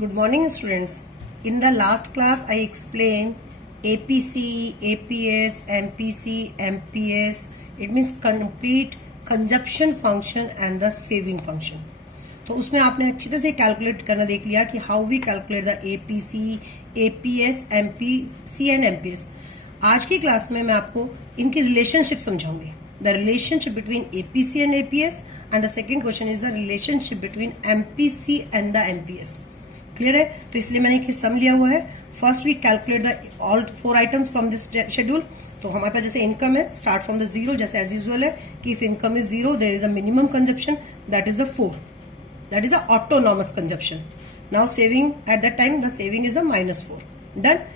Good morning, students. In the last class, I explained APC, APS, MPC, MPS. It means complete consumption function and the saving function. तो उसमें आपने अच्छी तरह से calculate करना देख लिया कि how we calculate the APC, APS, MPC and MPS. आज की क्लास में मैं आपको इनकी रिलेशनशिप समझाऊंगी. The relationship between APC and APS and the second question is the relationship between MPC and the MPS. Clear है? तो इसलिए मैंने एक सम लिया हुआ है. First we calculate the all 4 items from this schedule. तो हमारे पास जैसे इनकम है, स्टार्ट फ्रॉम द जीरो, जैसे एज यूजुअल है कि if income is zero there is a minimum consumption, that is the 4. That is a autonomous consumption. Now saving at that time the saving is a -4. Done.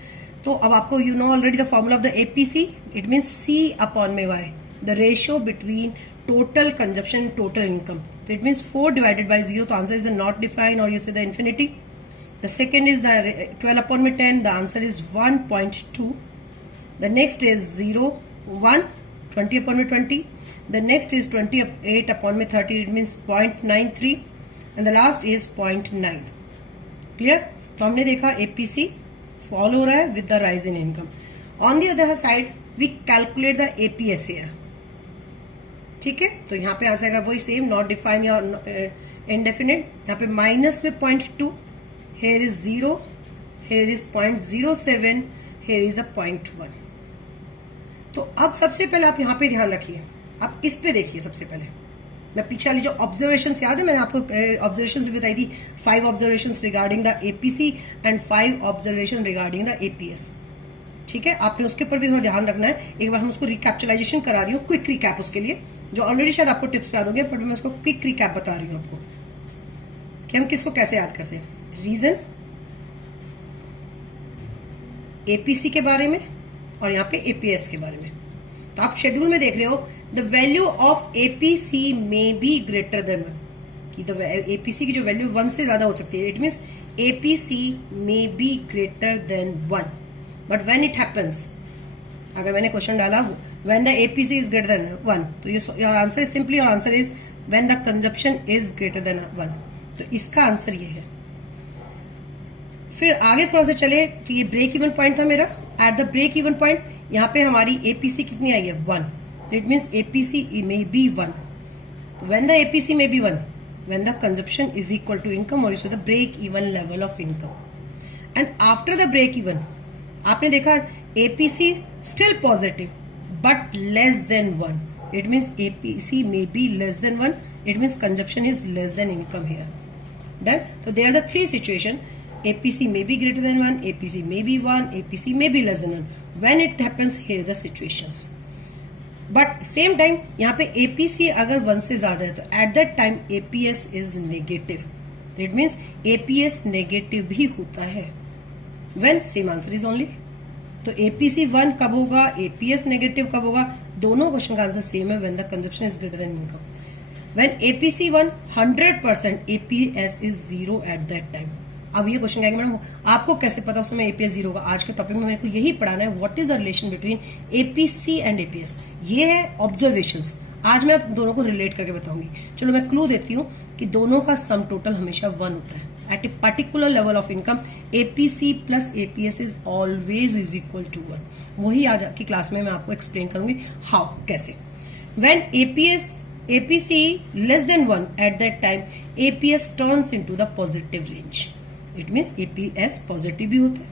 तो अब आपको you know already the formula of the APC. It means C upon में Y. The ratio between total consumption and total income. So it means 4 divided by 0. तो answer is the not defined or you say the infinity. The second is the 12 upon में 10. The answer is 1.2. The next is 0, 1. 20 upon में 20. The next is 28 upon में 30. It means 0.93. And the last is 0.9. Clear? तो हमने देखा APC fall हो रहा है with the rise in income. On the other side, we calculate the APS here. ठीक है? तो यहाँ पे आंसर आएगा वही same, not define or indefinite. यहाँ पे माइनस में 0.2, here is 0, here is 0.07, here is a 0.1. तो अब सबसे पहले आप यहाँ पे ध्यान रखिए. आप इस पे देखिए सबसे पहले. मैं पीछे वाली जो ऑब्जर्वेशन याद है, मैंने आपको ऑब्जर्वेशन भी बताई थी. 5 observation regarding the APC and 5 observation regarding the APS. ठीक है, आपने उसके ऊपर भी थोड़ा ध्यान रखना है. एक बार हम उसको रिकैप्चुलाइजेशन करा रही हूँ, क्विक रिकैप उसके लिए, जो ऑलरेडी शायद आपको टिप्स याद हो गए, बट मैं उसको क्विक रिकैप बता रही हूँ आपको कि हम किसको कैसे याद करते हैं. रीजन APC के बारे में और यहाँ पे APS के बारे में. तो आप शेड्यूल में देख रहे हो द वैल्यू ऑफ APC में बी ग्रेटर देन 1, कि APC की जो वैल्यू 1 से ज्यादा हो सकती है. इट मीन्स APC में be greater than 1. But when it happens, अगर मैंने क्वेश्चन डाला when the APC is greater than 1, तो your answer is simply, your answer is when the consumption is greater than 1. तो इसका आंसर ये है. फिर आगे थोड़ा सा चले तो ये ब्रेक इवन पॉइंट था मेरा. At the break even point यहाँ पे हमारी APC कितनी आई है? 1. So it means APC may be 1. When the APC may be 1, when the consumption is equal to income or so the break even level of income. And after the break even, आपने देखा APC still positive but less than 1. It means APC may be less than 1. It means consumption is less than income here. Done. So there are the 3 situations. APC may be greater than 1, APC may be 1, APC may be less than 1. When it happens, here are the situations. But same time यहाँ पे APC अगर 1 से ज्यादा है तो at that time APS is negative. It means APS negative भी होता है. When same answer is only. तो APC 1 कब होगा, APS नेगेटिव कब होगा? दोनों क्वेश्चन का आंसर सेम है. When the consumption is greater than income. When APC 1 100%, APS is 0 at that time. अब ये क्वेश्चन आएगा मैडम आपको कैसे पता उस समय APS 0 होगा? आज के टॉपिक में मेरे को यही पढ़ाना है, what is the relation between APC and APS. ये है ऑब्जर्वेशंस. आज मैं दोनों को रिलेट करके बताऊंगी. चलो मैं क्लू देती हूँ कि दोनों का सम टोटल हमेशा 1 होता है. At a particular level of income APC plus APS is always is equal to 1. वही आज की क्लास में मैं आपको एक्सप्लेन करूंगी हाउ, कैसे. When APC less than 1 at that time APS turns into the positive range. It means APS positive भी होता है.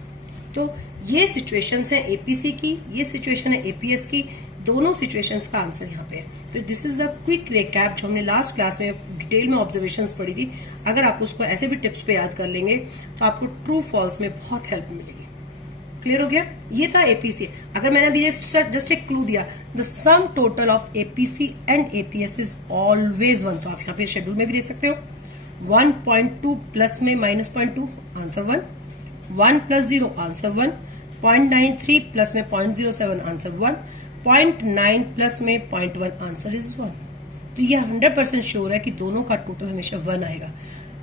तो ये सिचुएशंस है APC की, ये सिचुएशन है APS की. दोनों सिचुएशंस का आंसर यहाँ पे है. तो this is the quick recap जो हमने लास्ट क्लास में डिटेल में ऑब्जर्वेशंस पढ़ी थी. अगर आप उसको ऐसे भी टिप्स पे याद कर लेंगे तो आपको ट्रू फॉल्स में बहुत हेल्प मिलेगी. क्लियर हो गया? ये था APC. अगर मैंने अभी जस्ट एक क्लू दिया, the sum total of APC and APS is always 1. तो आप यहाँ पे शेड्यूल में भी देख सकते हो. 1.2 प्लस में -0.2 आंसर 1. 1 plus 0 answer 1. 0.93 प्लस में 0.07 आंसर 1. 0.9 प्लस में 0.1 आंसर इज 1. तो ये 100% श्योर है कि दोनों का टोटल हमेशा 1 आएगा.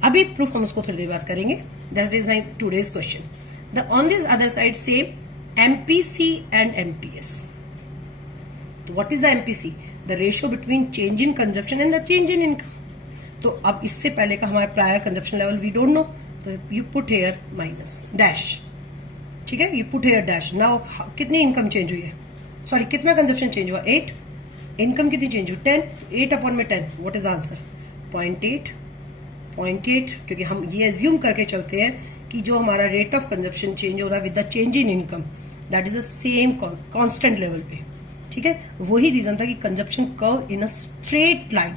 अभी प्रूफ हम उसको थोड़ी देर बाद करेंगे. That is my today's question. The on this other side same MPC and MPS. तो what is the MPC? The ratio between change in consumption and the change in income. तो अब इससे पहले का हमारा prior consumption level we don't know. तो you put here minus dash, ठीक है, you put here dash. Now कितनी इनकम चेंज हुई है, सॉरी कितना कंजप्शन चेंज हुआ, 8। इनकम कितनी चेंज हुई, 10। 8 अपॉन में 10, व्हाट इज आंसर, 0.8। क्योंकि हम ये एज्यूम करके चलते हैं कि जो हमारा रेट ऑफ कंजप्शन चेंज हो रहा है with the change in income, that is the same constant level पे, ठीक है। वही रीजन था कि consumption curve in a straight line,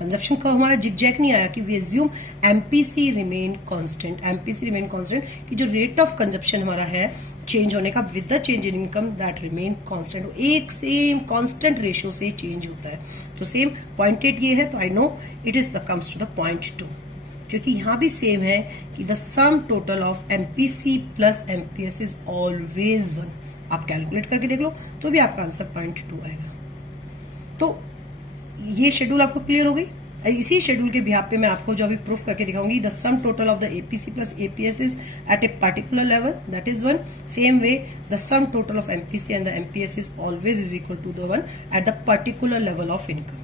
consumption curve हमारा जिगजैग नहीं आया, कि we assume MPC remain constant, MPC remain constant, कि जो रेट ऑफ कंजप्शन हमारा है चेंज होने का with the change in income that remain constant, एक सेम कांस्टेंट रेशियो से चेंज होता है। तो सेम 0.8 ये है, तो I know it is the comes to the 0.2, क्योंकि यहां भी सेम है कि the sum total of MPC plus MPS is always 1। आप कैलकुलेट करके देख लो तो भी आपका आंसर 0.2 आएगा। तो ये शेड्यूल आपको क्लियर हो गई। इसी शेड्यूल के बिहाफ पे मैं आपको जो अभी प्रूफ करके दिखाऊंगी, the sum total of the APC plus APS is at a particular level, that is 1। Same way the sum total of MPC and the MPS is always is equal to the 1 at the particular level of income,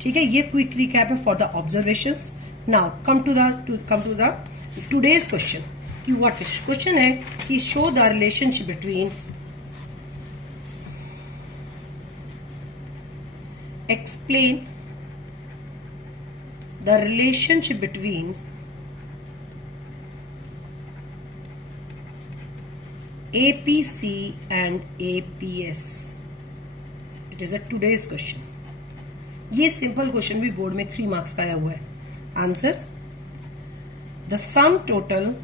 ठीक है। ये quick recap है for the observations. Now come to the today's question, कि what question है कि show the relationship between explain the relationship between APC and APS. It is a today's question. ये simple question भी board में 3 marks का आया हुआ है। Answer, the sum total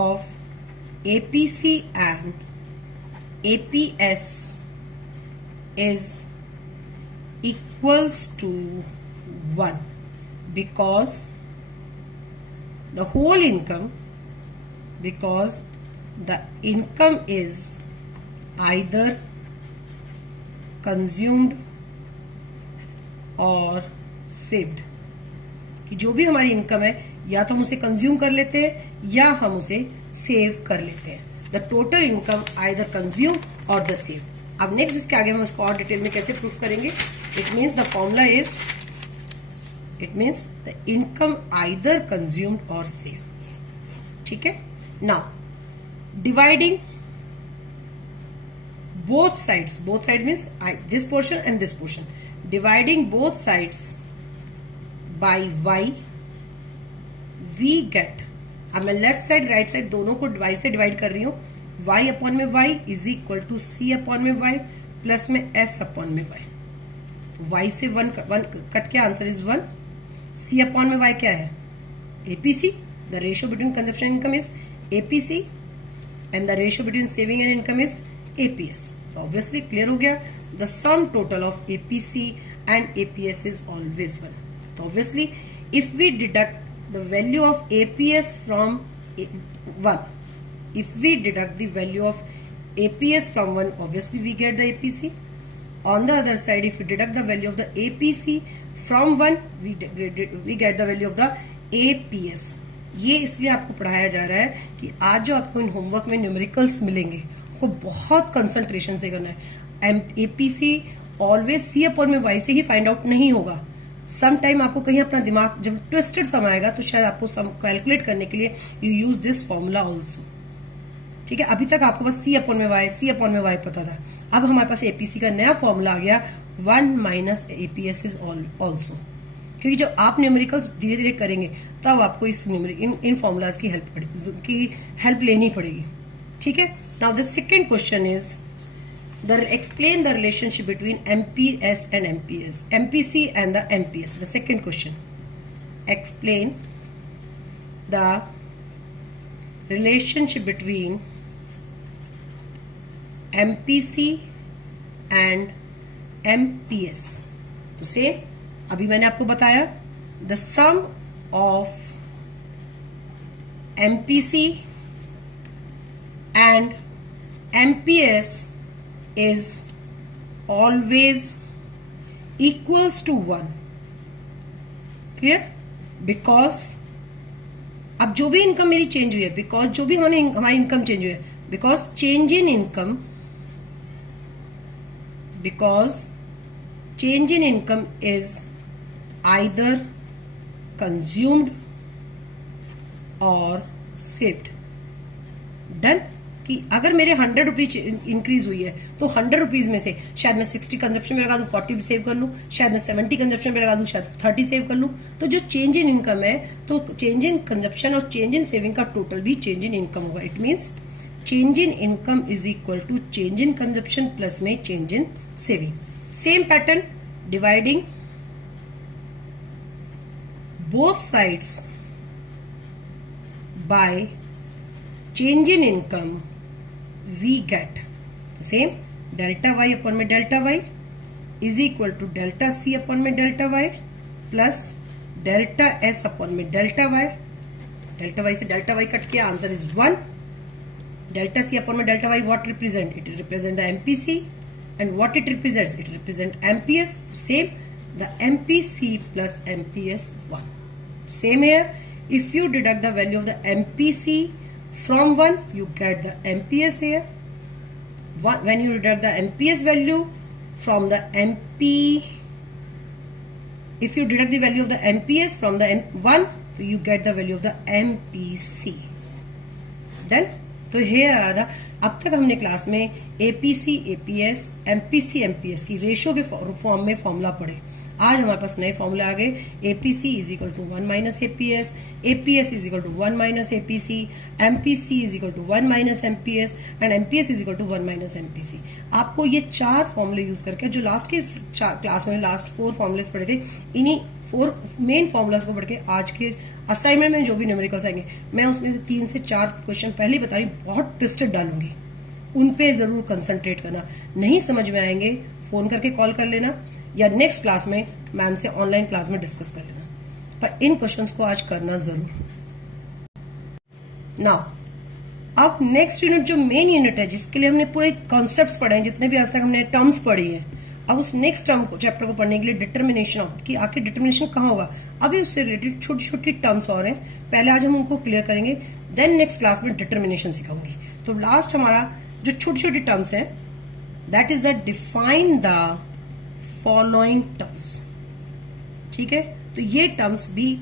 of APC and APS is equals to 1 because the whole income, because the income is either consumed or saved, कि जो भी हमारी इनकम है या तो हम उसे कंज्यूम कर लेते हैं या हम उसे सेव कर लेते हैं। The total income either consume और द सेव। अब नेक्स्ट इसके आगे हम इसको और डिटेल में कैसे प्रूफ करेंगे। It means the formula is, it means the income either consumed और सेव, ठीक है। Now dividing both sides means this portion and this portion, dividing both sides by y, we get, अब मैं left side right side दोनों को y से divide कर रही हूँ, y अपॉन में y is equal to c upon में y प्लस में s अपॉन में y से 1 कट के आंसर इज 1। c अपॉन में y क्या है, APC, the ratio between consumption income is APC and the ratio between saving and income is APS। तो obviously clear हो गया, the sum total of APC and APS is always 1। तो obviously if we deduct the value of APS from 1, if we deduct the value of APS from 1, obviously we get the APC. On the other side, if we deduct the value of the APC from 1, we get the value of the APS. ये इसलिए आपको पढ़ाया जा रहा है कि आज जो आपको इन होमवर्क में न्यूमेरिकल्स मिलेंगे आपको बहुत कंसंट्रेशन से करना है। APC ऑलवेज C अपॉन में Y से ही फाइंड आउट नहीं होगा। सम टाइम आपको कहीं अपना दिमाग जब ट्विस्टेड सम आएगा तो शायद आपको सम कैलकुलेट करने के लिए you use this formula also, ठीक है। अभी तक आपको बस C अपॉन में Y पता था, अब हमारे पास APC का नया फॉर्मूला आ गया 1 माइनस APS इज ऑल्सो, क्योंकि जब आप न्यूमेरिकल्स धीरे धीरे करेंगे तब आपको इस इन फॉर्मूलाज की हेल्प लेनी पड़ेगी, ठीक है। Now the second question is explain the relationship between MPS and MPS, MPC and the MPS. The second question, explain the relationship between MPC and MPS. तो सेम अभी मैंने आपको बताया, the sum of MPC and MPS is always equals to 1, clear? Because अब जो भी income मेरी change हुई है, बिकॉज जो भी हमारी इनकम चेंज हुई है, because change in income is either consumed और सेव्ड। डन। कि अगर मेरे 100 रुपीज इंक्रीज हुई है तो 100 रुपीज में से शायद मैं 60 कंजप्शन में लगा दूं, 40 सेव कर लूं, शायद मैं 70 कंजप्शन में लगा दूं, शायद 30 सेव कर लूं। तो जो चेंज इन इनकम है, तो चेंज इन कंजप्शन और चेंज इन सेविंग का टोटल भी चेंज इन इनकम होगा। It means change in income is equal to change in consumption plus में change in saving. Same pattern, dividing both sides by change in income we get same delta y upon में delta y is equal to delta c upon में delta y plus delta s upon में delta y से delta y cut किया, answer is 1। delta c upon में delta y what represent? It represent the MPC, and what it represents? It represent MPS. Same, the MPC plus MPS 1. Same here, if you deduct the value of the MPC from 1, you get the MPS here. When you deduct the MPS value from the if you deduct the value of the MPS from the 1, you get the value of the MPC. Done? तो here अब तक हमने class में APC, APS, MPC, MPS की ratio के form में formula पढ़े। आज हमारे पास नए फॉर्मूले आ गए। APC is equal to 1 minus APS, APS is equal to 1 minus APC, MPC is equal to 1 minus MPS and MPS is equal to 1 minus MPC। आपको ये 4 फॉर्मूले यूज करके, जो लास्ट की क्लास में लास्ट 4 फॉर्मूलेस पढ़े थे, इन्हीं 4 मेन फॉर्मूलाज को पढ़ के आज के असाइनमेंट में जो भी न्यूमेरिकल्स आएंगे, मैं उसमें से 3 से 4 क्वेश्चन पहले ही बता रही, बहुत ट्विस्टेड डालूंगी, उन पे जरूर कंसंट्रेट करना। नहीं समझ में आएंगे फोन करके कॉल कर लेना, या नेक्स्ट क्लास में मैम से ऑनलाइन क्लास में डिस्कस कर लेना, पर इन क्वेश्चंस को आज करना जरूर। नाउ अब नेक्स्ट यूनिट जो मेन यूनिट है, जिसके लिए हमने पूरे कॉन्सेप्ट्स पढ़े हैं, जितने भी आज तक हमने टर्म्स पढ़ी है, अब उस नेक्स्ट टर्म को चैप्टर को पढ़ने के लिए डिटर्मिनेशन ऑफ, कि आखिर डिटर्मिनेशन कहाँ होगा, अभी उससे रिलेटेड छोटी छोटी टर्म्स और हैं, पहले आज हम उनको क्लियर करेंगे, देन नेक्स्ट क्लास में डिटर्मिनेशन सिखाऊंगी। तो लास्ट हमारा जो छोटी छोटी टर्म्स है, that is the define the following terms. ठीक है, तो ये टर्म्स भी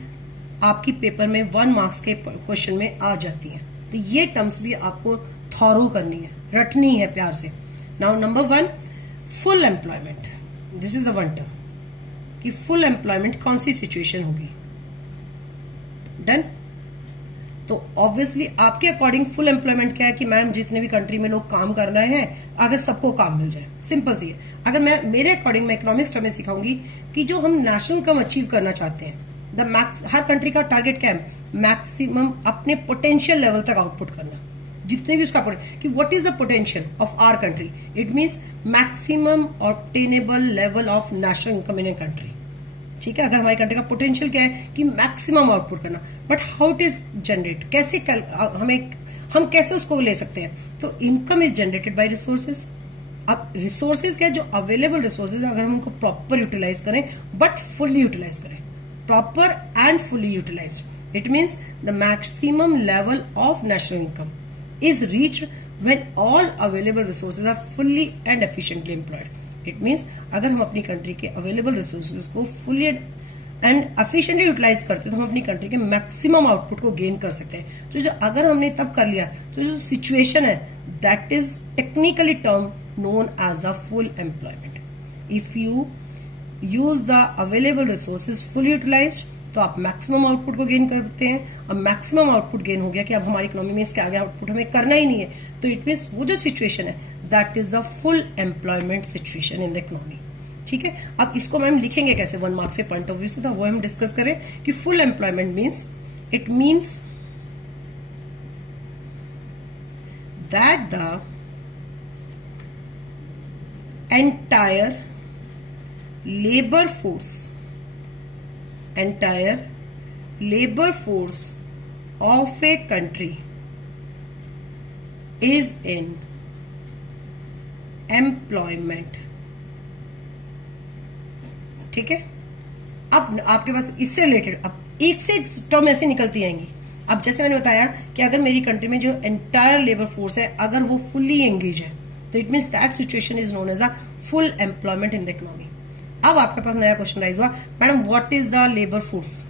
आपकी पेपर में 1 मार्क्स के क्वेश्चन में आ जाती हैं, तो ये टर्म्स भी आपको थॉरो करनी है, रटनी है प्यार से। Now number 1, full employment. This is the one term कि फुल एम्प्लॉयमेंट कौन सी सिचुएशन होगी। डन। तो ऑब्वियसली आपके अकॉर्डिंग फुल एम्प्लॉयमेंट क्या है कि मैम जितने भी कंट्री में लोग काम कर रहे हैं, अगर सबको काम मिल जाए, सिंपल सी है। अगर मैं मेरे अकॉर्डिंग मैं इकोनॉमिक्स टर्म में सिखाऊंगी कि जो हम नेशनल इनकम अचीव करना चाहते हैं, द मैक्स, हर कंट्री का टारगेट क्या है, मैक्सिमम अपने पोटेंशियल लेवल तक आउटपुट करना, जितने भी उसका कि what is the potential of our country, it means maximum obtainable level of national income in a country. ठीक है, अगर हमारी कंट्री का पोटेंशियल क्या है कि मैक्सिमम आउटपुट करना, but how it is generate, कैसे हम कैसे उसको ले सकते हैं, तो income is generated by resources. अब रिसोर्सेज क्या है, जो अवेलेबल रिसोर्सेज, अगर हम उनको प्रॉपर यूटिलाइज करें, बट फुल्ली यूटिलाइज करें, proper and fully utilise, it means the maximum level of national income is reached when all available resources are fully and efficiently employed. It means अगर हम अपनी country के available resources को fully and efficiently utilize करते हैं, तो हम अपनी कंट्री के मैक्सिमम आउटपुट को गेन कर सकते हैं। तो जो अगर हमने तब कर लिया, तो जो सिचुएशन है, that is technically term known as a full employment. If you use the available resources full utilised, तो आप मैक्सिमम आउटपुट को गेन करते हैं। अब मैक्सिमम आउटपुट गेन हो गया कि अब हमारी इकोनॉमी में इसके आगे आउटपुट हमें करना ही नहीं है, तो इट मीन्स वो जो सिचुएशन है, that is the full employment situation in the economy. ठीक है, अब इसको मैम लिखेंगे कैसे 1 मार्क्स के पॉइंट ऑफ व्यू से, तो वो हम डिस्कस करें कि full employment means, it means that the entire labour force of a country is in employment। ठीक है, अब आपके पास इससे रिलेटेड अब एक से एक टर्म ऐसे निकलती आएंगी। अब जैसे मैंने बताया कि अगर मेरी कंट्री में जो एंटायर लेबर फोर्स है, अगर वो फुल्ली एंगेज है, तो it means that situation is known as the full employment in the economy. अब आपके पास नया क्वेश्चन राइज हुआ, madam what is the labour force.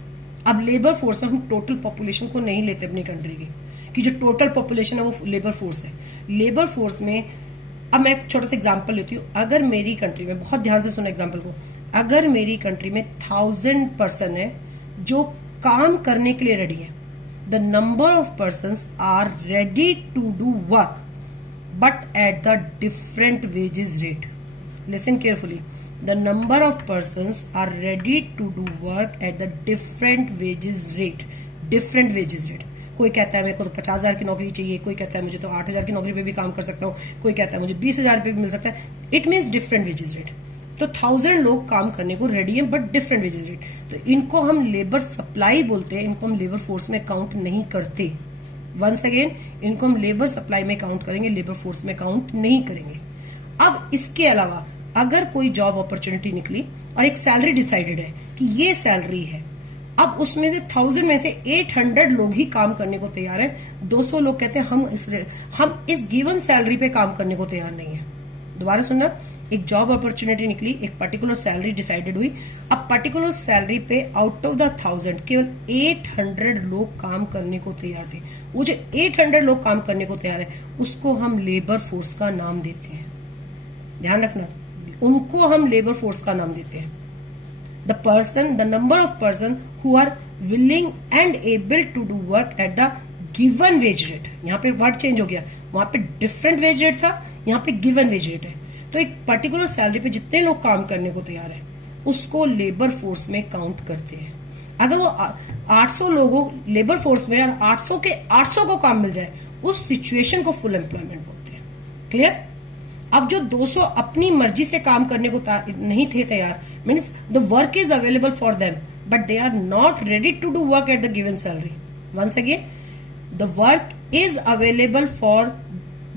अब लेबर फोर्स में हम टोटल पॉपुलेशन को नहीं लेते अपनी कंट्री की, कि जो टोटल पॉपुलेशन है वो लेबर फोर्स है। लेबर फोर्स में अब मैं एक छोटा सा एग्जांपल लेती हूँ। अगर मेरी कंट्री में, बहुत ध्यान से सुनो एग्जांपल को, अगर मेरी कंट्री में 1000 पर्सन है जो काम करने के लिए रेडी है, the number of persons are ready to do work but at the different wages rate. Listen carefully, the number of persons are ready to do work at the different wages rate, different wages rate। कोई कहता है मेरे को तो 50,000 की नौकरी चाहिए, कोई कहता है मुझे तो 8,000 की नौकरी पे भी काम कर सकता हूँ, कोई कहता है मुझे 20,000 पे भी मिल सकता है। It means different wages rate. तो 1000 लोग काम करने को रेडी हैं बट डिफरेंट वेजेस रेट, तो इनको हम लेबर सप्लाई बोलते हैं, इनको हम लेबर फोर्स में काउंट नहीं करते। वंस अगेन, इनको हम लेबर सप्लाई में काउंट करेंगे, लेबर फोर्स में काउंट नहीं करेंगे। अब इसके अलावा अगर कोई जॉब अपॉर्चुनिटी निकली और एक सैलरी डिसाइडेड है कि ये सैलरी है, अब उसमें से 1000 में से 800 लोग ही काम करने को तैयार हैं, 200 लोग कहते हैं हम इस गिवन सैलरी पे काम करने को तैयार नहीं है। दोबारा सुनना, एक जॉब अपॉर्चुनिटी निकली, एक पर्टिकुलर सैलरी डिसाइडेड हुई, अब पर्टिकुलर सैलरी पे आउट ऑफ द 1000 केवल 800 लोग काम करने को तैयार थे। वो जो 800 लोग काम करने को तैयार है उसको हम लेबर फोर्स का नाम देते हैं। ध्यान रखना, उनको हम लेबर फोर्स का नाम देते हैं। The number of person who are willing and able to do work at the given wage rate. यहाँ पे वर्ड चेंज हो गया, वहां पे डिफरेंट वेज रेट था, यहाँ पे गिवन वेज रेट है। तो एक पर्टिकुलर सैलरी पे जितने लोग काम करने को तैयार है उसको लेबर फोर्स में काउंट करते हैं। अगर वो 800 लोगों लेबर फोर्स में 800 के 800 को काम मिल जाए, उस सिचुएशन को फुल एम्प्लॉयमेंट बोलते हैं। क्लियर? अब जो 200 अपनी मर्जी से काम करने को नहीं थे तैयार, means the work is available for them but they are not ready to do work at the given salary. Once again, the work is available for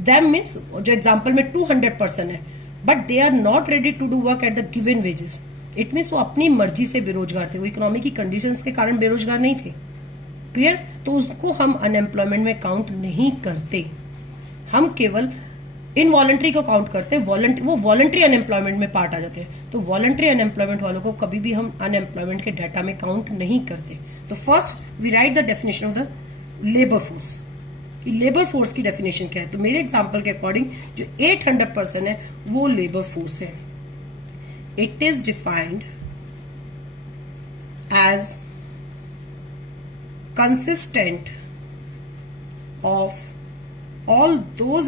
them means जो एग्जाम्पल में 200 पर्सन है but they are not ready to do work at the given wages. It means वो अपनी मर्जी से बेरोजगार थे, वो इकोनॉमी की कंडीशंस के कारण बेरोजगार नहीं थे। क्लियर? तो उसको हम अनएम्प्लॉयमेंट में काउंट नहीं करते, हम केवल इनवॉलंटरी को काउंट करते हैं। वो वॉलंटरी अनएम्प्लॉयमेंट में पार्ट आ जाते हैं, तो वॉलंटरी अनएम्प्लॉयमेंट वालों को कभी भी हम अनएम्प्लॉयमेंट के डाटा में काउंट नहीं करते। तो first we write the definition of the labour force, कि लेबर फोर्स की डेफिनेशन क्या है। तो मेरे एग्जांपल के अकॉर्डिंग जो 800 पर्सन है वो लेबर फोर्स है। It is defined as consistent of all those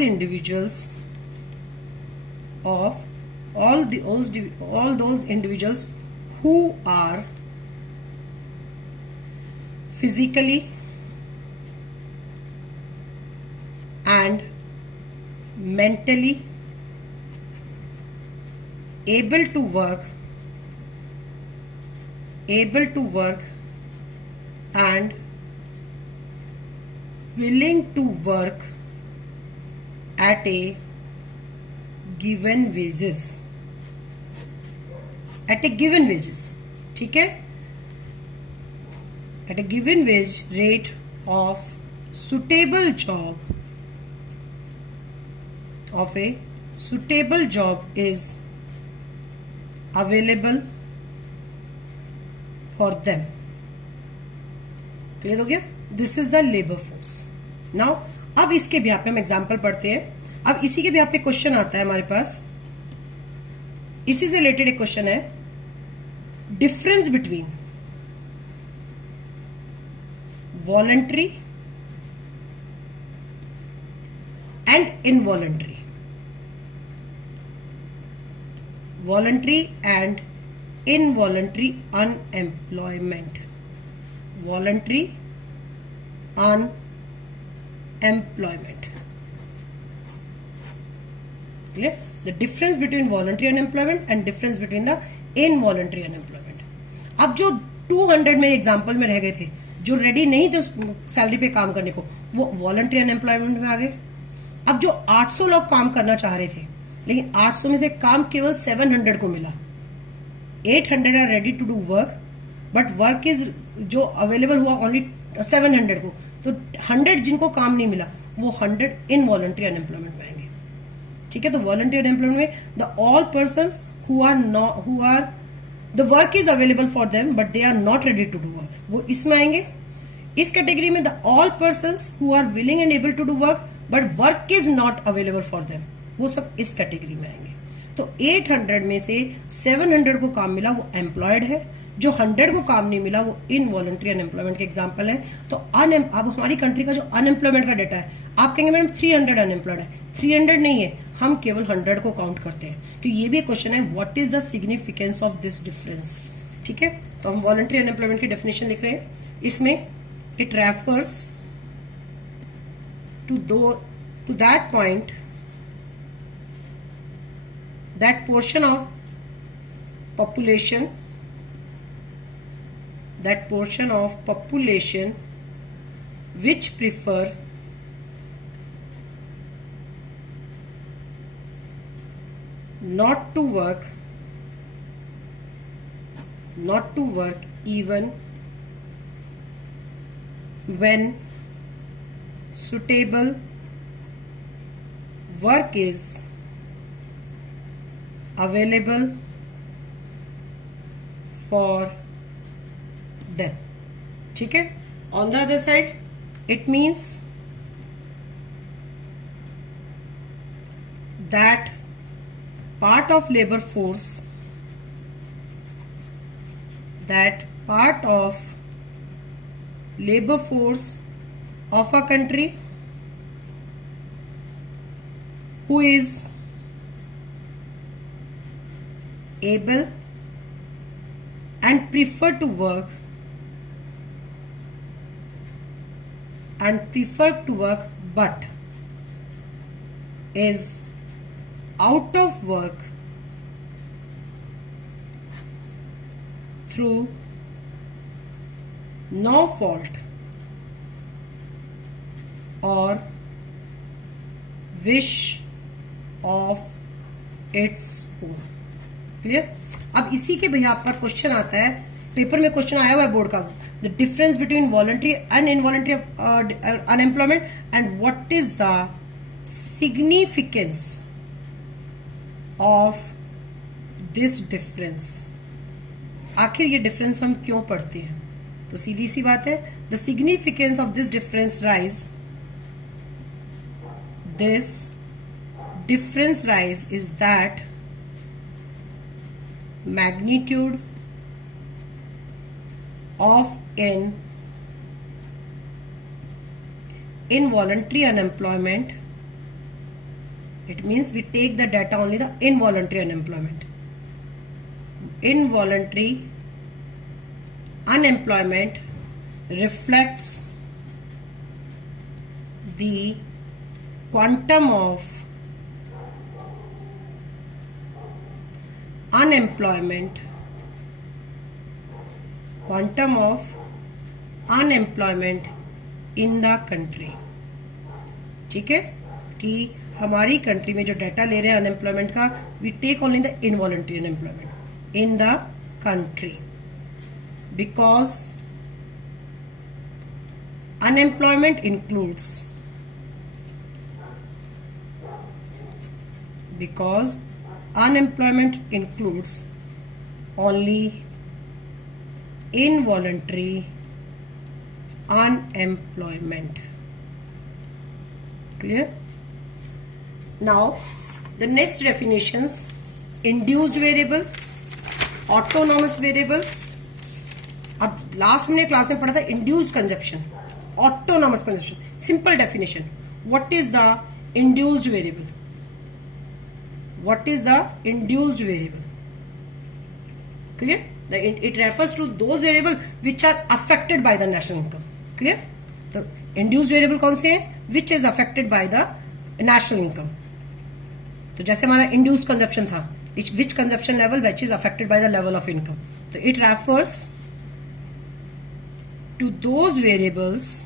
individuals who are physically and mentally able to work and willing to work at a given wages, ठीक है, at a given wage rate of suitable job is available for them। Clear हो गया? This is the labour force. Now अब इसके भी पे हम example पढ़ते हैं। अब इसी के भी पे क्वेश्चन आता है हमारे पास, इसी से रिलेटेड एक क्वेश्चन है, difference between voluntary and involuntary, voluntary and involuntary unemployment, voluntary unemployment। clear? The difference between voluntary unemployment and difference between the involuntary unemployment। अब जो 200 में एग्जांपल में रह गए थे, जो रेडी नहीं थे उस सैलरी पे काम करने को, वो वॉलंटरी अनएम्प्लॉयमेंट में आ गए। अब जो 800 लोग काम करना चाह रहे थे, लेकिन 800 में से काम केवल 700 को मिला, 800 are ready to do work but work is जो अवेलेबल हुआ ओनली 700 को, तो 100 जिनको काम नहीं मिला वो 100 इनवॉलंटरी अनएम्प्लॉयमेंट में आएंगे। ठीक है, तो वॉलंटरी अनएम्प्लॉयमेंट में the all persons who are the work is available for them but they are not ready to do work, वो इसमें आएंगे। इस कैटेगरी में the all persons who are willing and able to do work but work is not available for them, वो सब इस category में आएंगे। तो 800 में से 700 को काम मिला वो एम्प्लॉयड है, जो 100 को काम नहीं मिला वो इनवॉलंटरी अनएम्प्लॉयमेंट के एग्जाम्पल है। तो अब हमारी कंट्री का जो अनएम्प्लॉयमेंट का डेटा है, आप कहेंगे मैडम 300 अनएम्प्लॉयड है, 300 नहीं है, हम केवल 100 को काउंट करते हैं। तो ये भी क्वेश्चन है, what is the significance of this difference. ठीक है, तो हम वॉलंटरी अनएम्प्लॉयमेंट की डेफिनेशन लिख रहे हैं। इसमें it refers to that point, that portion of population which prefer not to work even when suitable work is available for them. ठीक है, on the other side it means that part of labor force of a country who is able and prefer to work but is out of work through no fault or wish of its own। Clear. अब इसी के भैया पर question आता है, paper में question आया हुआ है बोर्ड का, the difference between voluntary and involuntary unemployment and what is the significance of this difference. आखिर ये डिफरेंस हम क्यों पढ़ते हैं? तो सीधी सी बात है, the significance of this difference rise is that magnitude of involuntary unemployment, it means we take the data only the involuntary unemployment. Involuntary unemployment reflects the quantum of unemployment in the country। ठीक है, कि हमारी country में जो data ले रहे हैं unemployment का, we take only the involuntary unemployment in the country because unemployment includes only involuntary unemployment। Clear? Now the next definitions, induced variable, autonomous variable। अब लास्ट हमने क्लास में पढ़ा था induced consumption, autonomous consumption। simple definition, what is the induced variable? What is the induced variable? Clear? It refers to those variable which are affected by the national income। Clear? तो induced variable कौन से हैं? Which is affected by the national income। तो जैसे हमारा induced consumption था, which consumption level which is affected by the level of income। तो it refers to those variables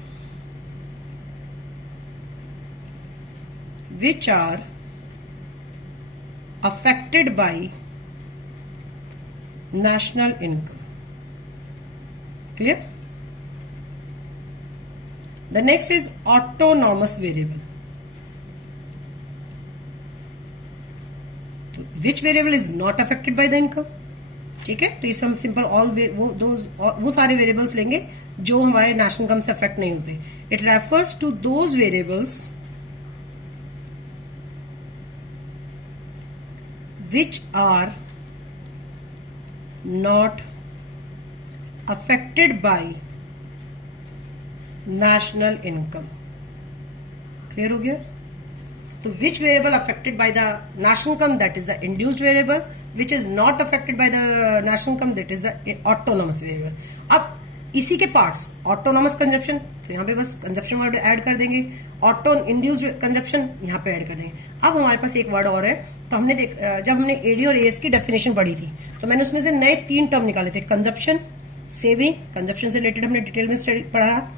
which are affected by national income। Clear? The next is autonomous variable। Which variable is not affected by the income? ठीक है, तो इसे हम simple all वो सारे variables लेंगे जो हमारे नेशनल इनकम से अफेक्ट नहीं होते. It refers to those variables which are not affected by national income. Clear हो गया? तो which variable affected by the national income, that is the induced variable. Which is not affected by the national income, that is the autonomous variable. अब इसी के parts, autonomous consumption, तो यहाँ पे बस कंजप्शन वर्ड ऐड कर देंगे, auto induced consumption यहाँ पे ऐड कर देंगे. अब हमारे पास एक वर्ड और है. तो हमने जब हमने एडी और एएस की डेफिनेशन पढ़ी थी तो मैंने उसमें से नए 3 टर्म निकाले थे. कंजप्शन, सेविंग, कंजप्शन से रिलेटेड हमने डिटेल में स्टडी पढ़ा,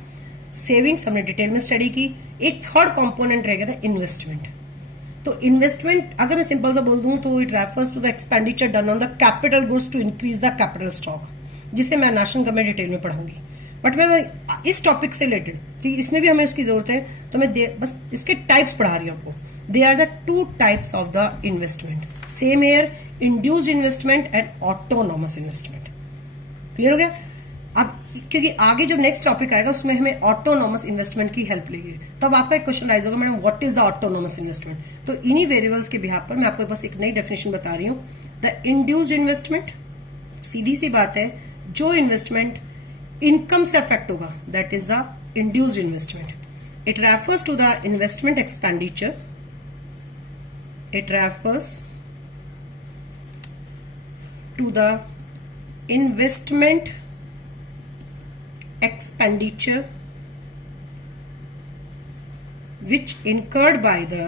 सेविंग्स हमने डिटेल में स्टडी की. एक थर्ड कॉम्पोनेंट रह गया था इन्वेस्टमेंट. तो इन्वेस्टमेंट अगर मैं सिंपल सा बोल दूं तो it refers to the expenditure done on the capital goods to increase the capital stock, जिसे मैं नेशनल इनकम में डिटेल में पढ़ाऊंगी. बट मैं इस टॉपिक से रिलेटेड, तो इसमें भी हमें उसकी जरूरत है, तो मैं बस इसके टाइप्स पढ़ा रही हूं आपको. They are the 2 types of the investment. Same here, induced investment and autonomous investment. Clear हो गया? अब क्योंकि आगे जब नेक्स्ट टॉपिक आएगा उसमें हमें ऑटोनॉमस इन्वेस्टमेंट की हेल्प लेगी. तब आपका एक क्वेश्चन राइज होगा, madam what is the autonomous investment. तो इन्हीं वेरिएबल्स के बिहाफ पर मैं आपको बस एक नई डेफिनेशन बता रही हूं. द इंड्यूस्ड इन्वेस्टमेंट, सीधी सी बात है, जो इन्वेस्टमेंट इनकम से अफेक्ट होगा, that is the induced investment. It refers to the investment expenditure. It refers to the investment expenditure which incurred by the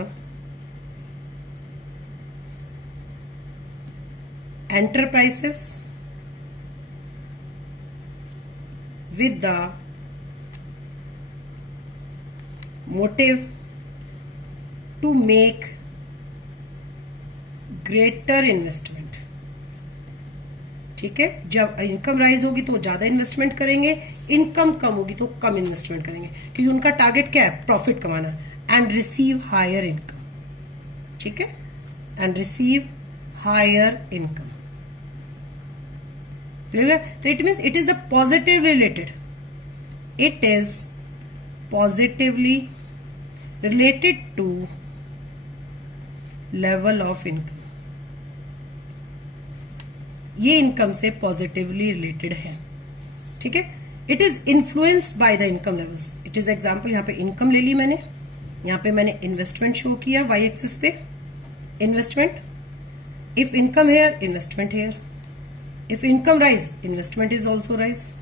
enterprises with the motive to make greater investment. ठीक है, जब income rise होगी तो ज्यादा investment करेंगे, income कम होगी तो कम investment करेंगे, क्योंकि उनका टारगेट क्या है, प्रॉफिट कमाना. And receive higher income. ठीक है, एंड रिसीव हायर इनकम. तो it means it is the positive related, it is positively related to level of income. ये इनकम से पॉजिटिवली रिलेटेड है. ठीक है, it is influenced by the income levels. It is example, यहाँ पे income ले ली मैंने, यहाँ पे मैंने इन्वेस्टमेंट शो किया वाई एक्सिस पे, investment. If income here, investment here. If income rise, investment is also rise.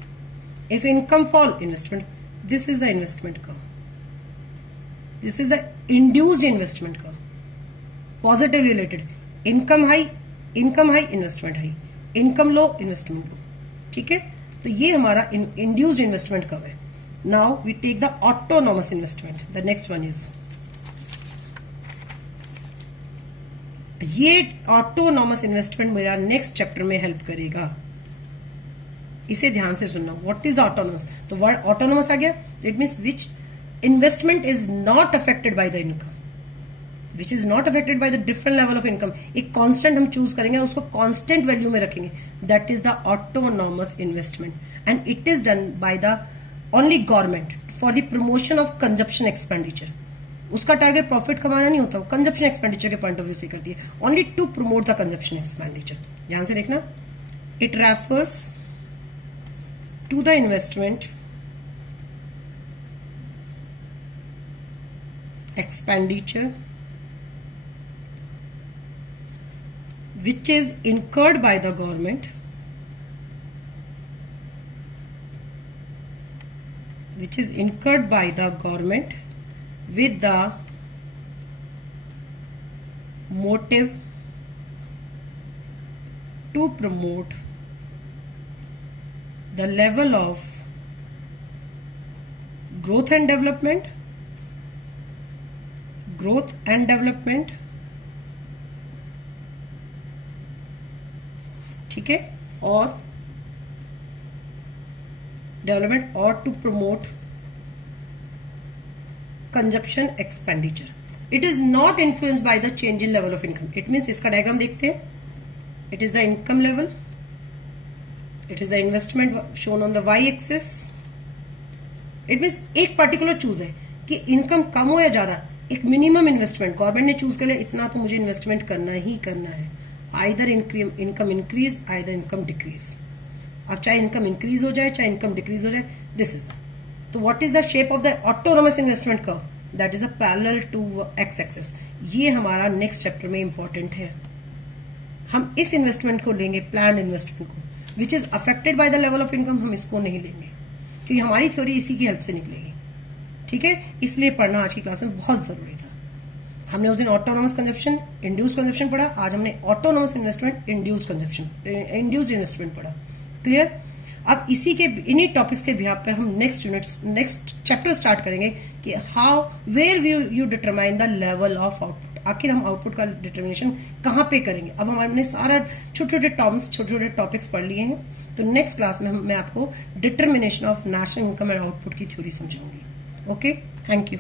If income fall, investment. This is the investment curve. This is the induced investment curve, positive related. Income high, investment high. Income low, investment low. ठीक है, तो ये हमारा induced investment curve है. Now we take the autonomous investment. The next one is, ये autonomous investment मेरा next chapter में help करेगा. इसे ध्यान से सुनना. What is the autonomous. तो वर्ड ऑटोनॉमस आ गया, it means which investment is not affected by the income, which is not affected by the different level of income. एक कांस्टेंट हम चूज करेंगे और उसको कांस्टेंट वैल्यू में रखेंगे. That is the autonomous investment and it is done by the only government for the promotion of consumption expenditure. उसका target profit कमाना नहीं होता, वो कंजप्शन एक्सपेंडिचर के पॉइंट ऑफ व्यू से करती है, only to promote the consumption expenditure. ध्यान से देखना. It refers to the investment expenditure which is incurred by the government with the motive to promote the level of growth and development, ठीक है, और development और to promote consumption expenditure. It is not influenced by the change in level of income. It means, इसका diagram देखते हैं. It is the income level, it is the investment shown on the Y axis. It means एक particular choose है कि income कम हो या ज्यादा, एक मिनिमम इन्वेस्टमेंट गवर्नमेंट ने चूज कर लिया, इतना तो मुझे इन्वेस्टमेंट करना ही करना है. Either income increase, either income decrease. अब चाहे इनकम इंक्रीज हो जाए चाहे इनकम डिक्रीज हो जाए, दिस इज. तो what is the shape of the autonomous investment curve? That is a parallel to X axis. ये हमारा नेक्स्ट चैप्टर में इंपॉर्टेंट है. हम इस इन्वेस्टमेंट को लेंगे, प्लान इन्वेस्टमेंट को, which is affected by the level of income. हम इसको नहीं लेंगे क्योंकि हमारी थ्योरी इसी की हेल्प से निकलेगी. ठीक है, इसलिए पढ़ना आज की क्लास में बहुत जरूरी था. हमने उस दिन ऑटोनोमस कंजप्शन, इंड्यूस कंजप्शन पढ़ा. आज हमने autonomous investment, induce consumption, induced investment पढ़ा. क्लियर? अब इसी के इन्हीं टॉपिक्स के बिहाफ पर हम नेक्स्ट चैप्टर स्टार्ट करेंगे कि how where you determine the level of output. आखिर हम आउटपुट का डिटर्मिनेशन कहाँ पे करेंगे? अब हमने सारा छोटे छोटे टर्म्स, छोटे छोटे टॉपिक्स पढ़ लिए हैं. तो नेक्स्ट क्लास में मैं आपको determination of national income and output की थ्योरी समझाऊंगी. Okay, thank you.